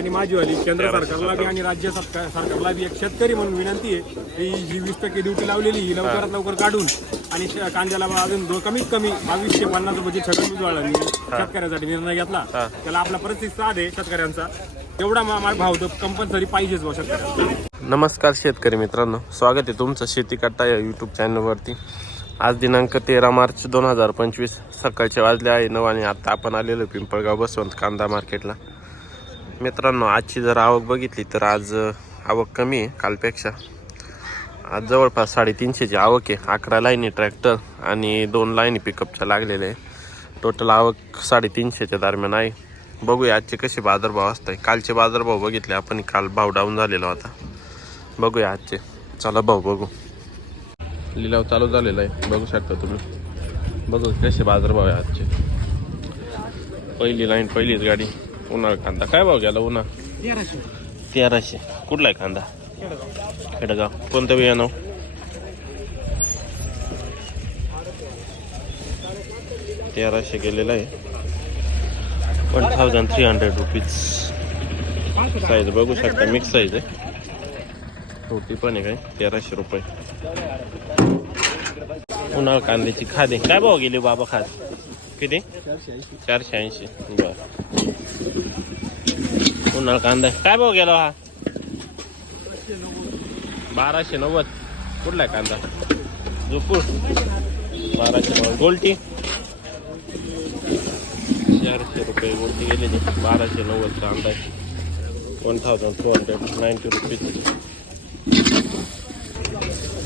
आणि माझी वाली केंद्र सरकारला बी आणि राज्य सरकार सरकारला बी एक शेतकरी म्हणून विनंती आहे की ही वीस टक्के ड्युटी लावलेली ही लवकरात लवकर काढून आणि श- कांद्याला अजून दो- कमीत कमी बावीसशे पन्नास रुपये छगन भुजबळांनी शेतकऱ्यासाठी निर्णय घेतला. त्याला आपला प्रतिसाद आहे शेतकऱ्यांचा. तेवढा मा- मा- भाव तर कंपल्सरी पाहिजेच बा शेतकऱ्यांना. नमस्कार शेतकरी मित्रांनो. स्वागत आहे तुमचं शेती कट्टा या यूट्यूब चॅनलवरती आज दिनांक तेरा मार्च दोन हजार पंचवीस. सकाळचे वाजले आहे नऊ आणि आता आपण आलेलो पिंपळगाव बसवंत कांदा मार्केटला मित्रांनो आजची जर आवक बघितली तर आज आवक कमी आहे कालपेक्षा. आज जवळपास साडेतीनशेची आवक आहे. अकरा लाईनी ट्रॅक्टर आणि दोन लाईनी पिकअपच्या लागलेल्या आहे. टोटल आवक साडेतीनशेच्या दरम्यान आहे. बघूया आजचे कसे बाजारभाव असतात कालचे बाजारभाव बघितले आपण काल भाव डाऊन झालेला होता. बघूया आजचे. चला भाऊ बघू. लिलाव चालू झालेला आहे. बघू शकता तुम्ही. बघू कसे बाजारभाव आहे आजचे. पहिली लाईन पहिलीच गाडी. उन्हाळा कांदा. काय भाव गेला उन्हा तेराशे. कुठला आहे कांदा? खेडगाव. कोणतं बियाणं? तेराशे गेलेला आहे. One thousand three hundred rupees size बघू शकता मिक्स साईज आहे. रोटी पण आहे काय? तेराशे रुपये. उन्हाळा कांद्याची खादे. काय भाव गेले बाबा खाद? किती? चारशे ऐंशी. बर. उन्हाळा कांदा. काय भाव गेला हा? बाराशे नव्वद. कुठला आहे कांदा? झुपूर बाराशे नव्वद. गोलटी? चारशे रुपये गोलटी गेलेली. बाराशे नव्वद कांदा आहे. One thousand two hundred ninety rupees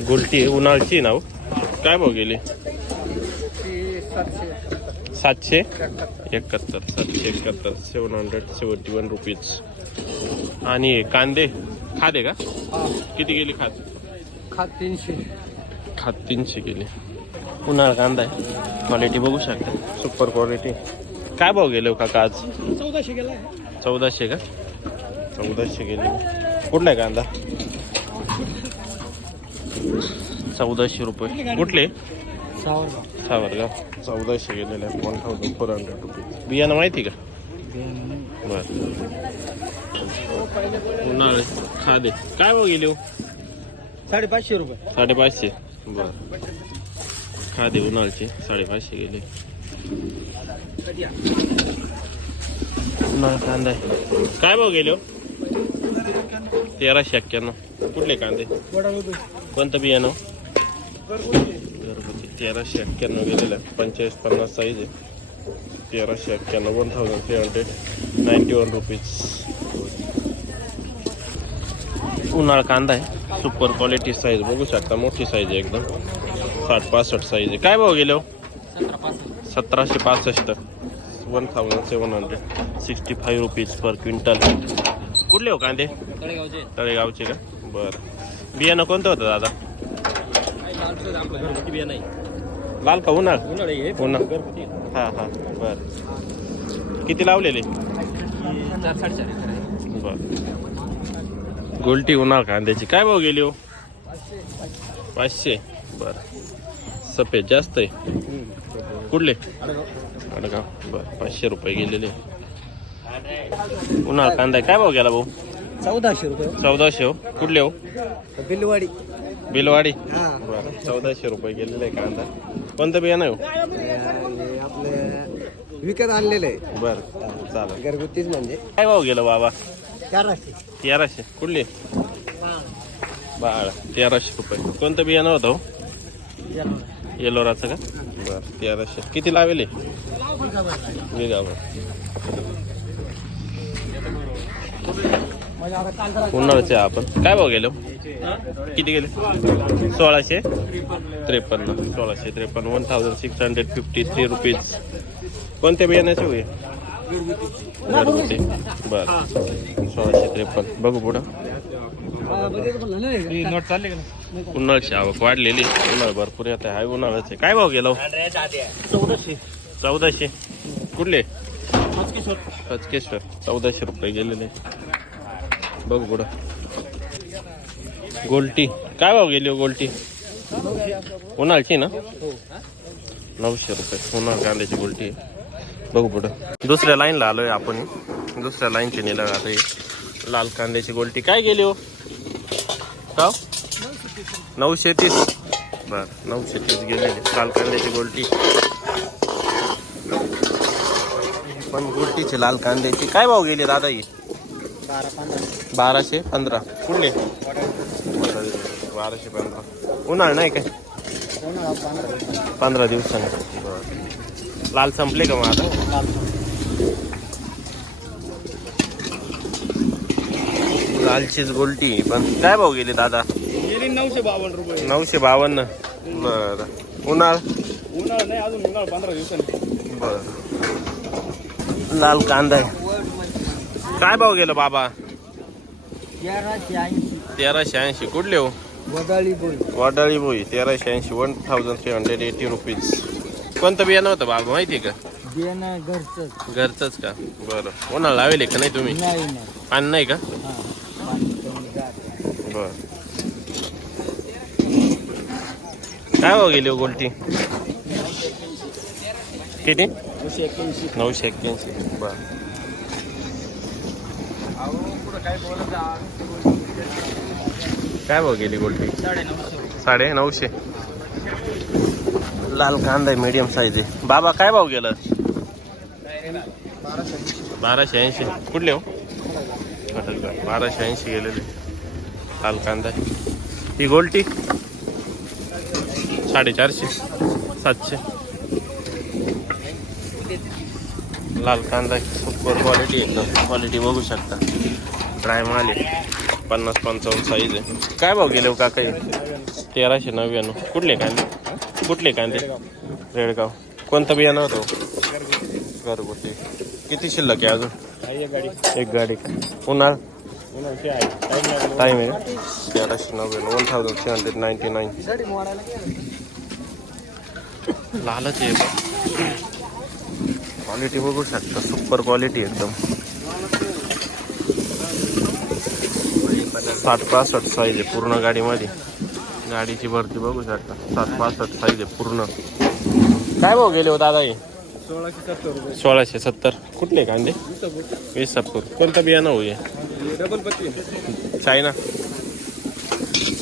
गोलटी उन्हाळची ना हो? काय भाव गेली? सातशे. एकाहत्तर सातशे एकाहत्तर seven hundred seventy one rupees आणि कांदे खादे का? किती गेली खाद खात तीनशे. खाद तीनशे गेली. उन्हाळा कांदा आहे. क्वालिटी बघू शकता. सुपर क्वालिटी काय भाव गेले हो काका आज? चौदाशे गेला चौदाशे का? चौदाशे गेले. कुठला आहे कांदा? चौदाशे रुपये. कुठले? सावरगाव चौदाशे गेलेले आहे वन थाउजंड फोर हंड्रेड रुपये बियाणं माहिती का? बर. उन्हाळे खादे. काय भाव गेले हो? साडेपाचशे रुपये. साडेपाचशे. बर. खादे उन्हाळचे साडेपाचशे गेले. उन्हाळ कांदा आहे. काय भाव गेले हो? तेराशे एक्क्याण्णव. कुठले कांदे? कोणतं बियाणं घरगुती तेराशे एक्क्याण्णव गेलेलं आहे पंचेचाळीस पन्नास साईज आहे. तेराशे एक्क्याण्णव one thousand three hundred ninety one rupees उन्हाळ कांदा आहे. सुपर क्वालिटी साईज बघू शकता मोठी साईज आहे एकदम. साठ पासष्ट साईज आहे. काय भाव गेले हो? सतराशे पासष्ट. One thousand seven hundred sixty five rupees per quintal कुठले हो कांदे? तळेगावचे. तळेगावचे का? बरं. बियाणं कोणतं होतं दादा? घरगुती बिया नाही लाल का उन्हाळ? उन्हाळे हे हां बरं. किती लावलेले. बर. गोलटी उन्हाळ कांद्याची. काय भाव गेली हो? पाचशे. बर. सफेद जास्त आहे. कुठले? अडगाव बर पाचशे रुपये गेलेले. उन्हाळ कांदा. काय भाव गेला भाऊ? चौदाशे रुपये. चौदाशे हो. कुठले हो? बिलवाडी. बिलवाडी. हा. बर. चौदाशे रुपये गेलेले आहे कांदा कोणतं बियाणं हो? आपलं विकत आणलेलं आहे. बर. चालेल. घरगुतीच म्हणजे. काय भाव गेलं बाबा? चारशे तेराशे. कुठले? बाळ. तेराशे रुपये. कोणतं बियाणं होतं हो? येलोराचं का? बरं. तेराशे. किती लावेले? बिगावर उन्हाळ्याचे आपण. काय भाव गेलो किती गेले? सोळाशे? त्रेपन्न. सोळाशे त्रेपन्न. One thousand six hundred fifty three rupees कोणत्या बियाण्याचे होईल? घरगुती. बरं. सोळाशे त्रेपन्न. बघू पुढं. उन्हाळ्याची आवक वाढलेली. उन्हाळा भरपूर येत आहे. उन्हाळ्याचे. काय भाव गेलो चौदाशे. चौदाशे. कुठले? कचकेश्वर चौदाशे रुपये गेलेले. बघ पुढं गोल्टी काय भाव गेली हो गोल्टी उन्हाळची ना? नऊशे रुपये. उन्हाळ कांद्याची गोल्टी बघू पुढं दुसऱ्या लाईनला आलोय आपण. दुसऱ्या लाईनची नेलं आता ही. लाल कांद्याची गोलटी काय गेली हो? का नऊशे तीस. बर नऊशे तीस गेलेली. लाल कांद्याची गोलटी पण गोलटीची लाल कांद्याची. काय भाव गेली दादा ही? बाराशे पंधरा. कुठले? बाराशे पंधरा. उन्हाळ नाही काय? कोण पंधरा दिवसांनी. बरं. लाल संपले का मग आता? लालचीच गोलटी. पण काय भाव गेले दादा? गेली नऊशे बावन्न रुपये. नऊशे बावन्न. बरं. उन्हाळ? उन्हाळा नाही अजून उन्हाळा पंधरा दिवसांनी. बर. लाल कांदा आहे. काय भाव गेलं बाबा? तेराशे ऐंशी. तेराशे ऐंशी. कुठले हो? बोल वाडाळी बोई तेराशे ऐंशी. One thousand three hundred eighty rupees. कोणतं बियाणं होतं बाबा माहिती आहे का? बियाणं घरचंच. घरचंच का? बरं. उन्हाळा लावेल का नाही तुम्ही? नाही नाही. पाणी नाही का? हां पाणी कमी जात. बर. काय भाव गेली हो गोलटी? किती? नऊशे एक्क्याऐंशी. नऊशे एक्क्याऐंशी. बर. काय भाव गेली गोल्टी साडे नऊशे. लाल कांदा आहे मीडियम साईज आहे. बाबा काय भाव गेला? बाराशे ऐंशी. कुठले हो? बाराशे ऐंशी गेलेले. लाल कांदा आहे. ही गोल्टी साडेचारशे. सातशे. लाल कांदा सुपर क्वालिटी एकदम. क्वालिटी बघू शकता. ड्राय माल आहे पन्नास पंचावन्न साईज आहे. काय भाव गेले हो का काही तेराशे नव्याण्णव. कुठले कांदे? कुठले कांदे? रेडगाव. कोणतं बियाणं होतं हो? घरगुती. किती शिल्लक आहे अजून? एक गाडी. उन्हाळ? आहे टाईम आहे तेराशे नव्याण्णव. One thousand three hundred ninety nine लालच आहे. क्वालिटी बघू शकता. सुपर क्वालिटी एकदम. सात पासष्ट साईज आहे पूर्ण गाडीमध्ये. गाडीची भरती बघू शकता. सात पासष्ट साईज आहे पूर्ण. काय भाऊ गेले हो दादा हे? सोळाशे सत्तर. रुपये सोळाशे सत्तर कुठले कांदे? विसापूर. कोणतं बियाणं होईल डबल पत्ती चायना.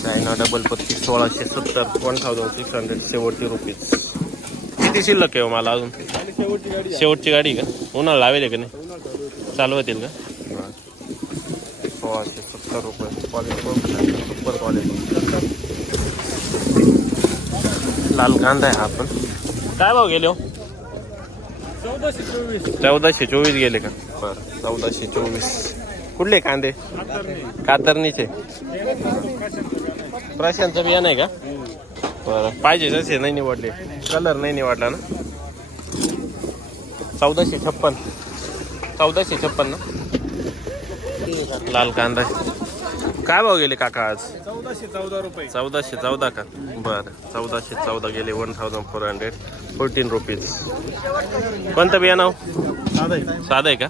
चायना डबल पत्ती सोळाशे सत्तर. वन थाउजंड सिक्स हंड्रेड शेवटची रुपीज. किती शिल्लक आहे हो मला अजून? शेवटची गाडी शेवटची गाडी का? उन्हाळा लावेल का नाही? चालवतील का? सोळाशे. सत्तर रुपये. क्वालिटी बघू शकता. सुपर क्वालिटी लाल कांदा आहे हा पण. काय भाव गेले हो? चौदाशे चोवीस. चौदाशे चोवीस गेले का? बरं चौदाशे चोवीस. कुठले कांदे? कातरणीचे. प्रशांतचं बियाणं आहे का? बरं पाहिजे तसे नाही निवडले. कलर नाही निवडला ना? चौदाशे छप्पन. चौदाशे छप्पन ना? लाल कांदा. काय भाव गेले काका आज? चौदाशे चौदा रुपये. चौदाशे चौदा का? बरं चौदाशे चौदा गेले one thousand four hundred fourteen rupees कोणतं बियाणं? साधा आहे. का?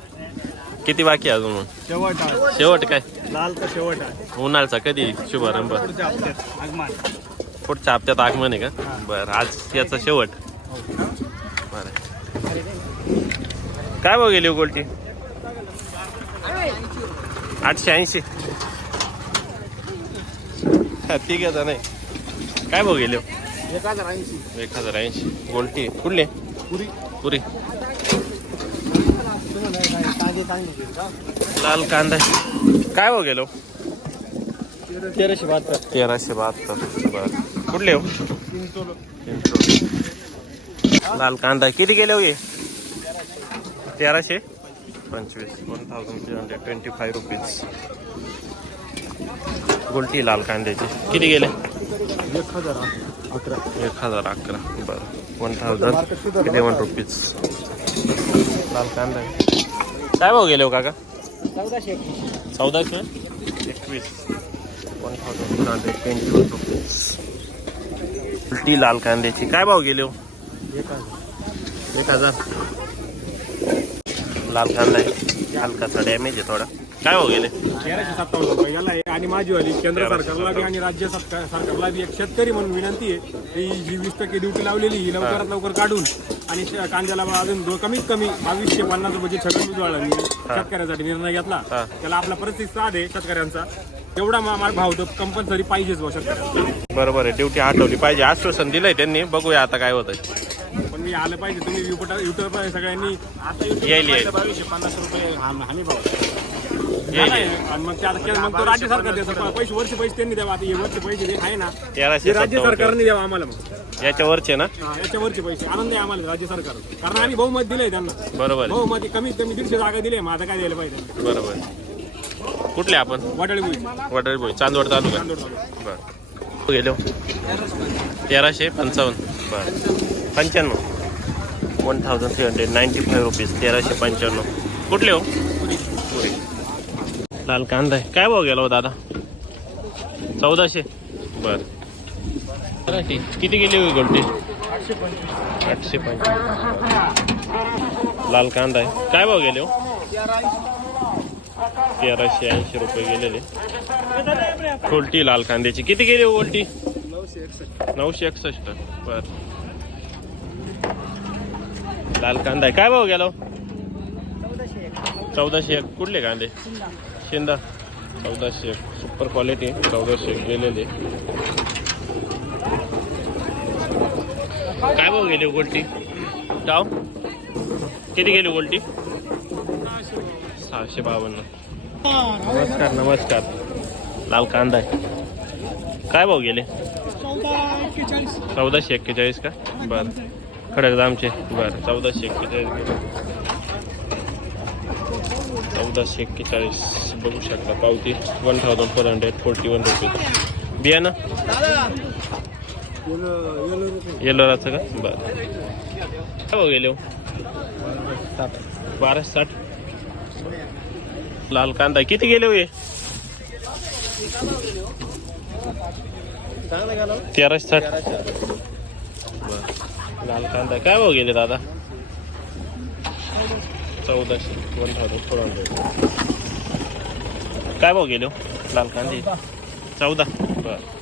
किती बाकी आहे अजून? शेवट शेवट काय? लाल तर शेवट आहे. उन्हाळचा कधी शुभारंभ? पुढच्या हप्त्यात आगमान. आहे का? बरं आज याचा शेवट. बरं. काय भाव गेली गोल्टी आठशे ऐंशी. ठीक आहे नाही. काय भाव गेले? हो? एक हजार ऐंशी. एक हजार ऐंशी. गोल्टी. कुठले? पुरी. पुरी. लाल कांदा. काय भाव गेलो? तेराशे बहात्तर. तेराशे बहात्तर बरं. कुठले हो? लाल कांदा. किती गेले हो हे? तेराशे? पंचवीस. One thousand three hundred twenty five rupees गुलटी लाल कांद्याची. किती गेले? एक हजार अकरा. एक हजार अकरा. बरं. वन थाउजंड इलेवन रुपीज लाल कांदा. काय भाव गेले हो काका? चौदाशे. चौदाशे एकवीस. One thousand two hundred twenty one rupees उलटी लाल कांद्याची. काय भाव गेले हो? एक हजार. लाल कांदा आहे. हलकासा डॅमेज आहे थोडा. काय हो गेले? तेराशे सत्तावन्न रुपये. याला आहे आणि माझी वाली केंद्र सरकारला बी आणि राज्य सरकार- सरकारला बी एक शेतकरी म्हणून विनंती आहे. की जी वीस टक्के ड्युटी लावलेली ही लवकरात लवकर काढून आणि श- कांद्याला बा अजून दो- कमीत कमी बावीसशे पन्नास रुपये छगन भुजबळांनी शेतकऱ्यासाठी निर्णय घेतला. त्याला आपला परिस्थिती साध आहे शेतकऱ्यांचा. तेवढा मा- मा- भाव तो कंपल्सरी पाहिजेच बुवा शेतकऱ्यांना. बरोबर आहे. ड्युटी हटवली पाहिजे. आश्वासन दिलंय त्यांनी. बघूया आता काय होतंय. पण मी आलं पाहिजे. तुम्ही युट्यूब युट्यूब सगळ्यांनी आता YouTube येईल. बावीसशे पन्नास रुपये हाम- हमी भाव. नाही, आणि मग ते आता केलं- मग तो राज्य सरकार देतं पैसे वरचे पैसे त्यांनी द्यावा. आता हे वरचे पैसे जे आहे ना ते तेराशे राज्य सत्तावन्न सरकारने द्यावा आम्हाला मग. याच्यावरचे ना? हा, याच्यावरचे पैसे. आनंद आहे आम्हाला राज्य सरकार. कारण आम्ही बहुमत दिलंय त्यांना. बरोबर. आहे. बहुमत कमीत कमी दीडशे जागा दिले मग आता काय द्यायला पाहिजे? बरोबर. आहे. कुठले आपण? वाटाळी बुई वडाळी भोई चांदवड तालुका. बर. गेलो. तेराशे पंचावन्न. बर. पंच्याण्णव. One thousand three hundred ninety five rupees तेराशे पंच्याण्णव. कुठले हो? लाल कांदा आहे. काय भाव गेला हो दादा? चौदाशे. बर. किती गेली होती गोल्टी? आठशे पंचवीस. लाल कांदा आहे. काय भाव गेले हो? तेराशे ऐंशी रुपये गेलेले. उलटी लाल कांद्याची. किती गेली हो नऊशे एकसष्ट. बर. लाल कांदा आहे. काय भाव गेला हो? चौदाशे एक. कुठले कांदे? शेंदा चौदाशे एक सुपर क्वालिटी चौदाशे एक गेलेले. काय भाव गेले गोल्टी डाव किती गेली गोल्टी सहाशे बावन्न. नमस्कार नमस्कार. लाल कांदा आहे. काय भाव गेले? चौदाशे एक्केचाळीस का? बर. खडकदामचे बर चौदाशे एक्केचाळीस गेले. चौदाशे एक्केचाळीस. बघू शकता. पावती one thousand four hundred forty one rupees बियाणं येलोराचं का? बर. काय गेले हो? बाराशे साठ. लाल कांदा. किती गेले हो हे? तेराशे साठ. बरं. लाल कांदा. काय भाव गेले दादा? चौदाशे वन थाउजंड फोर हंड्रेड काय भाव गेलो हो? लाल कांदे. चौदा. बरं.